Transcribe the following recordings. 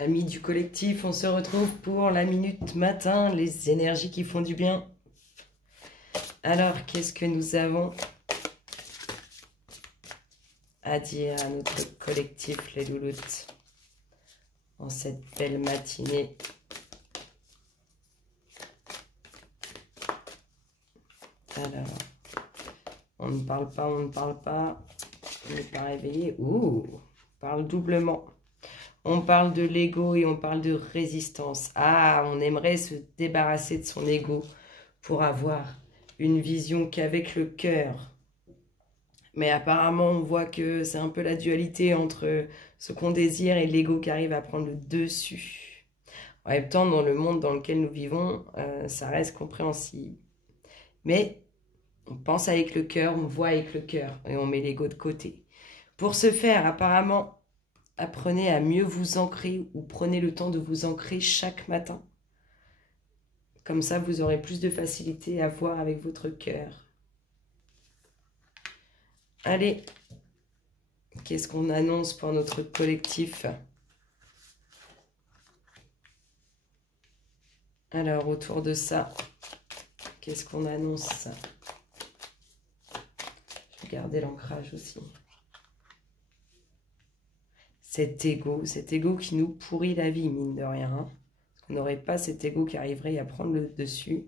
Amis du collectif, on se retrouve pour la minute matin, les énergies qui font du bien. Alors, qu'est-ce que nous avons à dire à notre collectif, les louloutes, en cette belle matinée? Alors, on ne parle pas, on n'est pas réveillé. Ouh, on parle doublement. On parle de l'ego et on parle de résistance. Ah, on aimerait se débarrasser de son ego pour avoir une vision qu'avec le cœur. Mais apparemment, on voit que c'est un peu la dualité entre ce qu'on désire et l'ego qui arrive à prendre le dessus. En même temps, dans le monde dans lequel nous vivons, ça reste compréhensible. Mais on pense avec le cœur, on voit avec le cœur et on met l'ego de côté. Pour ce faire, apparemment, apprenez à mieux vous ancrer ou prenez le temps de vous ancrer chaque matin. Comme ça, vous aurez plus de facilité à voir avec votre cœur. Allez, qu'est-ce qu'on annonce pour notre collectif? Alors, autour de ça, qu'est-ce qu'on annonce? Je vais garder l'ancrage aussi. Cet ego qui nous pourrit la vie, mine de rien. Hein. On n'aurait pas cet ego qui arriverait à prendre le dessus.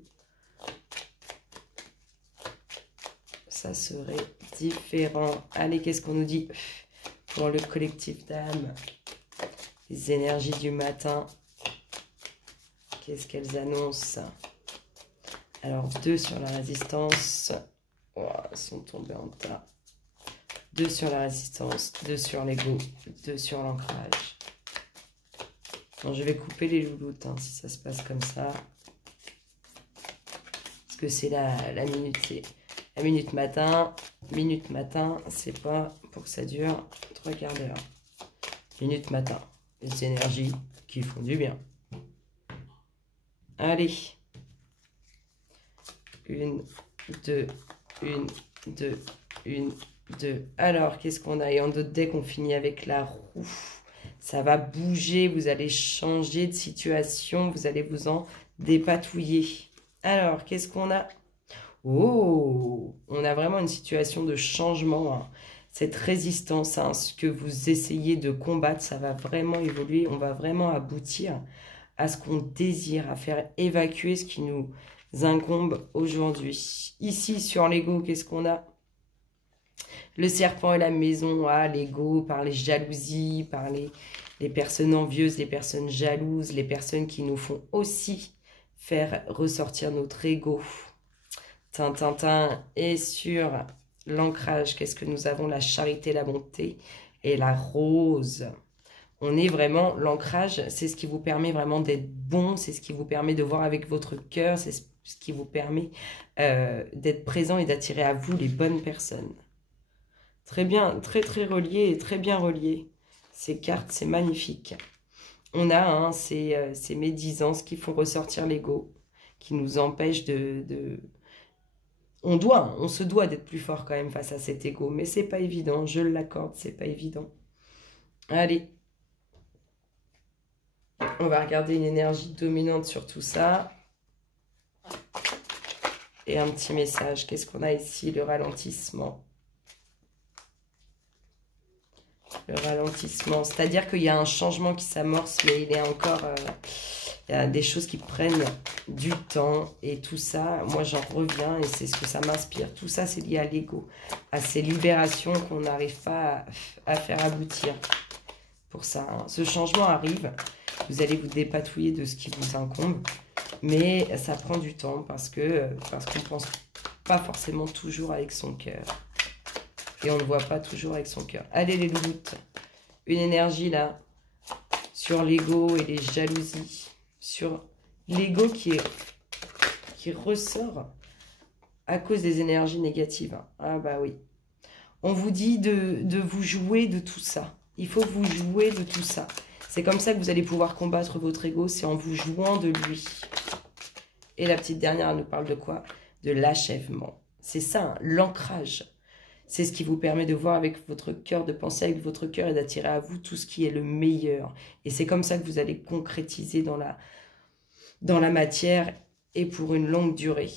Ça serait différent. Allez, qu'est-ce qu'on nous dit pour le collectif d'âme? Les énergies du matin. Qu'est-ce qu'elles annoncent? Alors, 2 sur la résistance. Oh, elles sont tombées en tas. 2 sur la résistance, 2 sur l'ego, 2 sur l'ancrage. Bon, je vais couper les louloutes hein, si ça se passe comme ça. Parce que c'est la minute, c'est la minute matin. Minute matin, c'est pas pour que ça dure 3 quarts d'heure. Minute matin, les énergies qui font du bien. Allez. 1, 2, 1, 2, 1, 2. Alors, qu'est-ce qu'on a? Et en d'autres decks, on finit avec la roue. Ça va bouger, vous allez changer de situation, vous allez vous en dépatouiller. Alors, qu'est-ce qu'on a? Oh, on a vraiment une situation de changement. Hein. Cette résistance, hein, ce que vous essayez de combattre, ça va vraiment évoluer. On va vraiment aboutir à ce qu'on désire, à faire évacuer ce qui nous incombe aujourd'hui. Ici, sur l'ego, qu'est-ce qu'on a? Le serpent et la maison, ah, l'ego, par les jalousies, par les personnes envieuses, les personnes jalouses, les personnes qui nous font aussi faire ressortir notre ego. Tintintin. Et sur l'ancrage, qu'est-ce que nous avons? La charité, la bonté et la rose. On est vraiment, l'ancrage, c'est ce qui vous permet vraiment d'être bon, c'est ce qui vous permet de voir avec votre cœur, c'est ce qui vous permet d'être présent et d'attirer à vous les bonnes personnes. Très bien, très relié et très bien relié. Ces cartes, c'est magnifique. On a hein, ces médisances qui font ressortir l'ego, qui nous empêchent de... On se doit d'être plus fort quand même face à cet ego, mais c'est pas évident, je l'accorde, c'est pas évident. Allez. On va regarder une énergie dominante sur tout ça. Et un petit message. Qu'est-ce qu'on a ici? Le ralentissement. Le ralentissement. C'est-à-dire qu'il y a un changement qui s'amorce, mais il est encore... il y a des choses qui prennent du temps. Et tout ça, moi j'en reviens et c'est ce que ça m'inspire. Tout ça, c'est lié à l'ego. À ces libérations qu'on n'arrive pas à faire aboutir. Pour ça, hein. Ce changement arrive. Vous allez vous dépatouiller de ce qui vous incombe. Mais ça prend du temps parce qu'on ne pense pas forcément toujours avec son cœur. Et on ne voit pas toujours avec son cœur. Allez les louloutes. Une énergie là. Sur l'ego et les jalousies. Sur l'ego qui ressort à cause des énergies négatives. Ah bah oui. On vous dit de vous jouer de tout ça. Il faut vous jouer de tout ça. C'est comme ça que vous allez pouvoir combattre votre ego, c'est en vous jouant de lui. Et la petite dernière, elle nous parle de quoi? De l'achèvement. C'est ça, hein, l'ancrage. C'est ce qui vous permet de voir avec votre cœur, de penser avec votre cœur et d'attirer à vous tout ce qui est le meilleur. Et c'est comme ça que vous allez concrétiser dans la matière et pour une longue durée.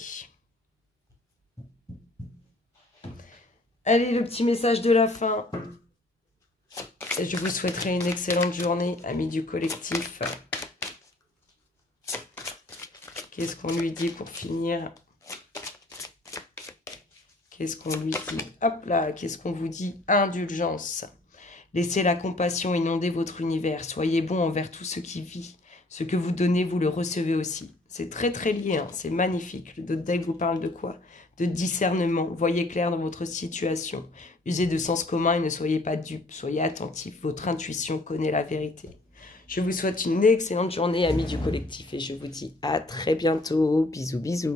Allez, le petit message de la fin. Et je vous souhaiterai une excellente journée, amis du collectif. Qu'est-ce qu'on lui dit pour finir? Qu'est-ce qu'on lui dit? Hop là, qu'est-ce qu'on vous dit? Indulgence. Laissez la compassion inonder votre univers. Soyez bon envers tout ce qui vit. Ce que vous donnez, vous le recevez aussi. C'est très très lié, hein. C'est magnifique. Le deck vous parle de quoi? De discernement. Voyez clair dans votre situation. Usez de sens commun et ne soyez pas dupes. Soyez attentifs. Votre intuition connaît la vérité. Je vous souhaite une excellente journée, amis du collectif. Et je vous dis à très bientôt. Bisous, bisous.